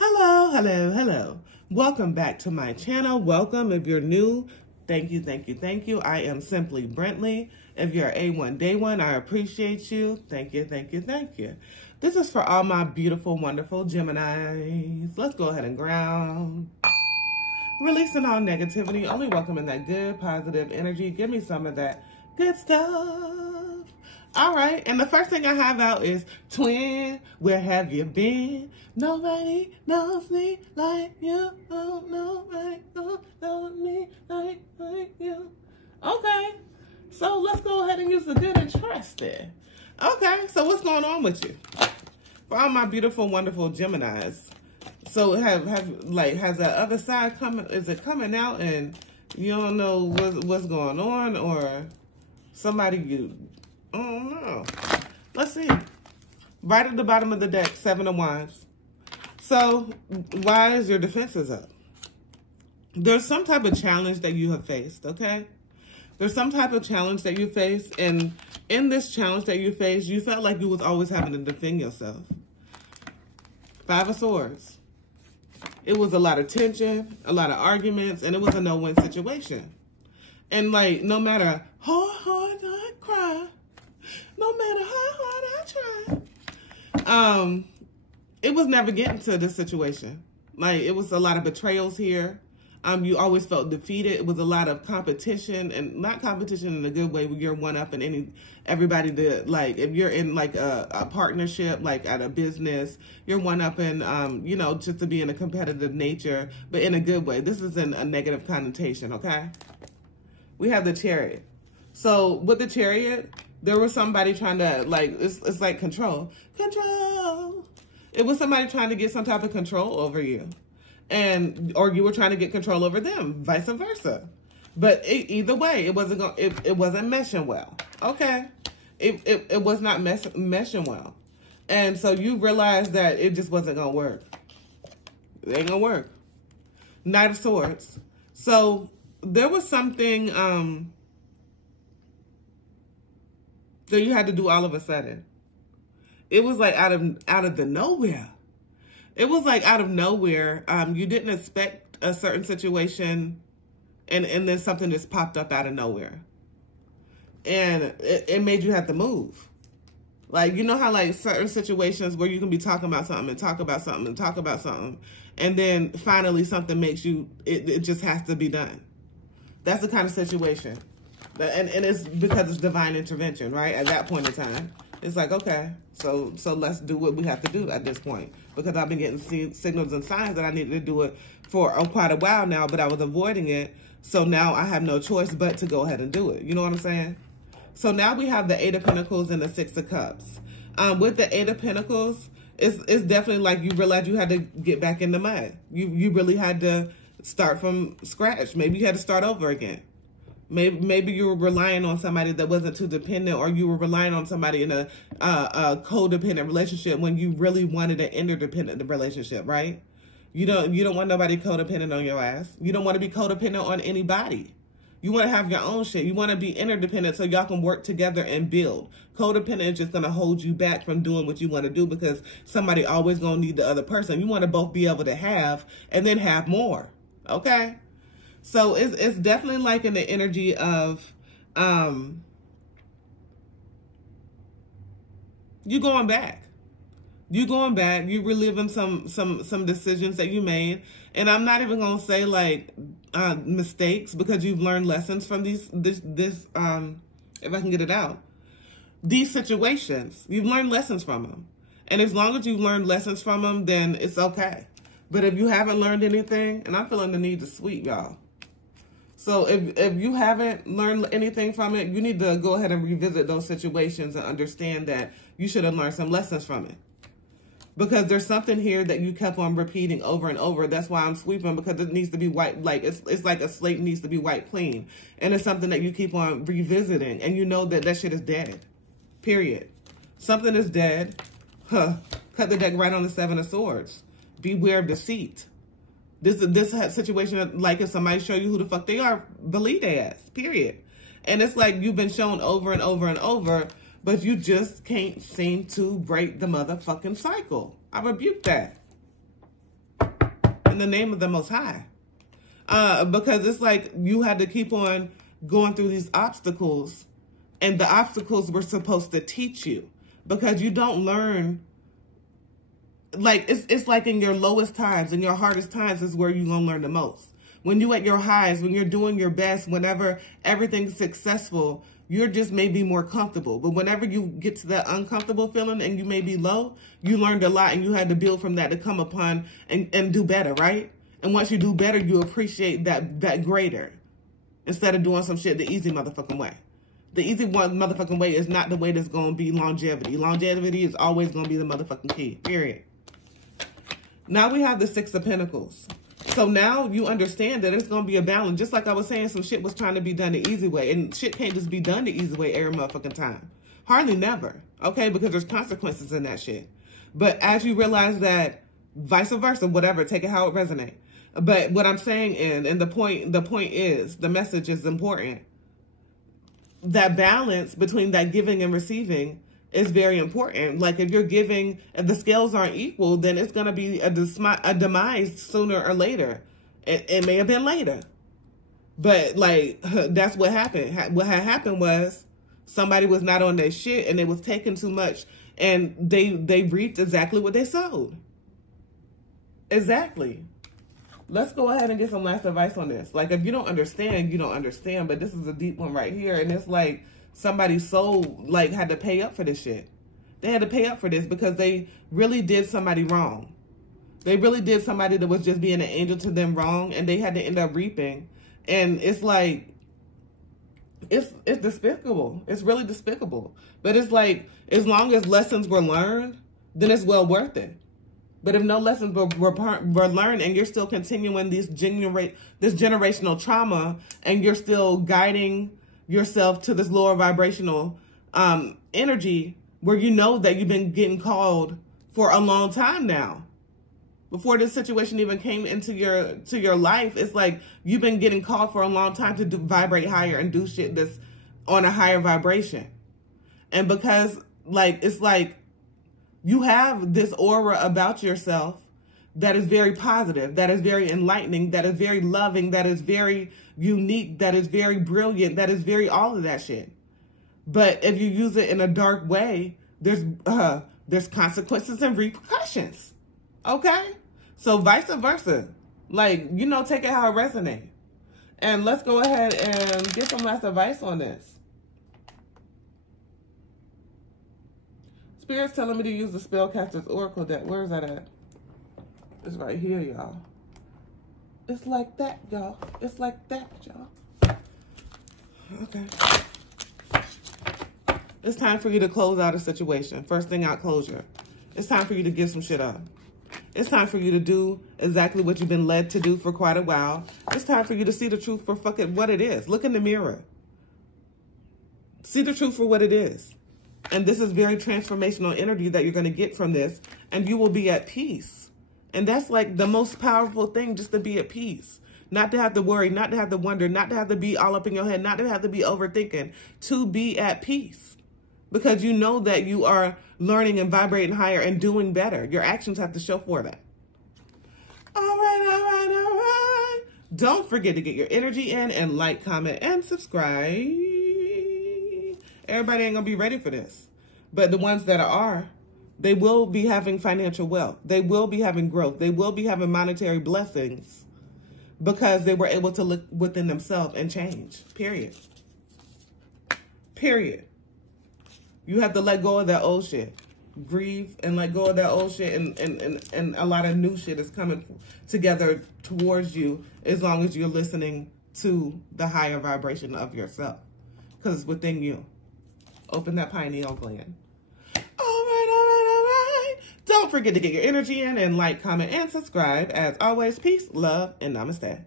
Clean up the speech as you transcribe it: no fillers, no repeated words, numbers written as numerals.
Hello, hello, hello. Welcome back to my channel. Welcome. If you're new, thank you, thank you, thank you. I am Simply Brentley. If you're A1 Day 1, I appreciate you. Thank you, thank you, thank you. This is for all my beautiful, wonderful Geminis. Let's go ahead and ground. Releasing all negativity, only welcoming that good, positive energy. Give me some of that good stuff. All right, and the first thing I have out is Twin, where have you been? Nobody knows me like you. Oh, nobody knows me like you. Okay, so let's go ahead and use the good and trust there. Okay, so what's going on with you? For all my beautiful, wonderful Geminis. So has that other side coming? Is it coming out and you don't know what's going on, or somebody you? I don't know. Let's see. Right at the bottom of the deck, 7 of Wands. So why is your defenses up? There's some type of challenge that you have faced, okay? There's some type of challenge that you faced, and in this challenge that you faced, you felt like you was always having to defend yourself. 5 of Swords. It was a lot of tension, a lot of arguments, and it was a no-win situation. And like, no matter how hard I cry, no matter how hard I try, it was never getting to this situation. Like, it was a lot of betrayals here. You always felt defeated. It was a lot of competition, and not competition in a good way where you're one up and everybody did. Like, if you're in like a partnership, like at a business, you're one up and, you know, just to be in a competitive nature, but in a good way. This isn't a negative connotation, okay? We have the Chariot. So with the Chariot, there was somebody trying to, like, it's like control. Control. It was somebody trying to get some type of control over you. Or you were trying to get control over them, vice versa. But either way, it wasn't meshing well. Okay. It was not meshing well. And so you realized that it just wasn't going to work. It ain't going to work. Knight of Swords. So there was something that you had to do all of a sudden. It was like out of the nowhere. It was like out of nowhere. You didn't expect a certain situation, and then something just popped up out of nowhere. And it made you have to move. Like, you know how like certain situations where you can be talking about something and talk about something and talk about something, and then finally something makes you, it just has to be done. That's the kind of situation. And it's because it's divine intervention, right? At that point in time. It's like, okay, so let's do what we have to do at this point. Because I've been getting signals and signs that I needed to do it for quite a while now, but I was avoiding it. So now I have no choice but to go ahead and do it. You know what I'm saying? So now we have the 8 of Pentacles and the 6 of Cups. With the 8 of Pentacles, it's definitely like you realized you had to get back in the mud. You really had to start from scratch. Maybe you had to start over again. Maybe you were relying on somebody that wasn't too dependent, or you were relying on somebody in a codependent relationship when you really wanted an interdependent relationship, right? You don't want nobody codependent on your ass. You don't want to be codependent on anybody. You want to have your own shit. You want to be interdependent so y'all can work together and build. Codependent is just going to hold you back from doing what you want to do because somebody always going to need the other person. You want to both be able to have and then have more, okay? So it's definitely like in the energy of you going back. You going back, you reliving some decisions that you made. And I'm not even gonna say like mistakes, because you've learned lessons from this if I can get it out. These situations, you've learned lessons from them. And as long as you've learned lessons from them, then it's okay. But if you haven't learned anything, and I'm feeling the need to sweep, y'all. So if you haven't learned anything from it, you need to go ahead and revisit those situations and understand that you should have learned some lessons from it. Because there's something here that you kept on repeating over and over. That's why I'm sweeping, because it needs to be wiped. Like it's like a slate needs to be wiped clean. And it's something that you keep on revisiting. And you know that that shit is dead. Period. Something is dead. Cut the deck right on the 7 of Swords. Beware of deceit. This situation, like if somebody show you who the fuck they are, believe their ass, period. And it's like you've been shown over and over and over, but you just can't seem to break the motherfucking cycle. I rebuke that. in the name of the Most High. Because it's like you had to keep on going through these obstacles, and the obstacles were supposed to teach you, because you don't learn. Like, it's like in your lowest times, in your hardest times is where you're going to learn the most. When you at your highs, when you're doing your best, whenever everything's successful, you're just maybe more comfortable. But whenever you get to that uncomfortable feeling and you may be low, you learned a lot and you had to build from that to come upon and do better, right? And once you do better, you appreciate that greater, instead of doing some shit the easy motherfucking way. The easy motherfucking way is not the way that's going to be longevity. Longevity is always going to be the motherfucking key, period. Now we have the Six of Pentacles. So now you understand that it's going to be a balance. Just like I was saying, some shit was trying to be done the easy way. And shit can't just be done the easy way every motherfucking time. Hardly never. Okay? Because there's consequences in that shit. But as you realize that, vice versa, whatever, take it how it resonates. But what I'm saying and the point is, the message is important. That balance between that giving and receiving is very important. Like, if you're giving, if the scales aren't equal, then it's going to be a demise sooner or later. It may have been later. But, like, that's what happened. What had happened was somebody was not on their shit and they was taking too much, and they reaped exactly what they sowed. Exactly. Let's go ahead and get some last advice on this. Like, if you don't understand, you don't understand. But this is a deep one right here. And it's like, somebody's soul, like, had to pay up for this shit. They had to pay up for this because they really did somebody wrong. They really did somebody that was just being an angel to them wrong, and they had to end up reaping. And it's like, it's despicable. It's really despicable. But it's like, as long as lessons were learned, then it's well worth it. But if no lessons were learned, and you're still continuing this generational trauma, and you're still guiding yourself to this lower vibrational energy, where you know that you've been getting called for a long time now, before this situation even came into your life, it's like you've been getting called for a long time to vibrate higher and do shit that's on a higher vibration. And because, like, it's like you have this aura about yourself that is very positive, that is very enlightening, that is very loving, that is very unique, that is very brilliant, that is very all of that shit. But if you use it in a dark way, there's consequences and repercussions. Okay? So vice versa. Like, you know, take it how it resonates. And let's go ahead and get some last advice on this. Spirit's telling me to use the Spellcaster's Oracle deck. Where is that at? It's right here, y'all. It's like that, y'all. It's like that, y'all. Okay. It's time for you to close out a situation. First thing out, closure. It's time for you to give some shit up. It's time for you to do exactly what you've been led to do for quite a while. It's time for you to see the truth for fucking what it is. Look in the mirror. See the truth for what it is. And this is very transformational energy that you're going to get from this. And you will be at peace. And that's like the most powerful thing, just to be at peace. Not to have to worry, not to have to wonder, not to have to be all up in your head, not to have to be overthinking. To be at peace. Because you know that you are learning and vibrating higher and doing better. Your actions have to show for that. All right, all right, all right. Don't forget to get your energy in and like, comment, and subscribe. Everybody ain't going to be ready for this. But the ones that are, they will be having financial wealth. They will be having growth. They will be having monetary blessings because they were able to look within themselves and change. Period. Period. You have to let go of that old shit. Grieve and let go of that old shit, and a lot of new shit is coming together towards you as long as you're listening to the higher vibration of yourself. Because it's within you. Open that pineal gland. All right, all right, all right. Don't forget to get your energy in and like, comment, and subscribe. As always, peace, love, and namaste.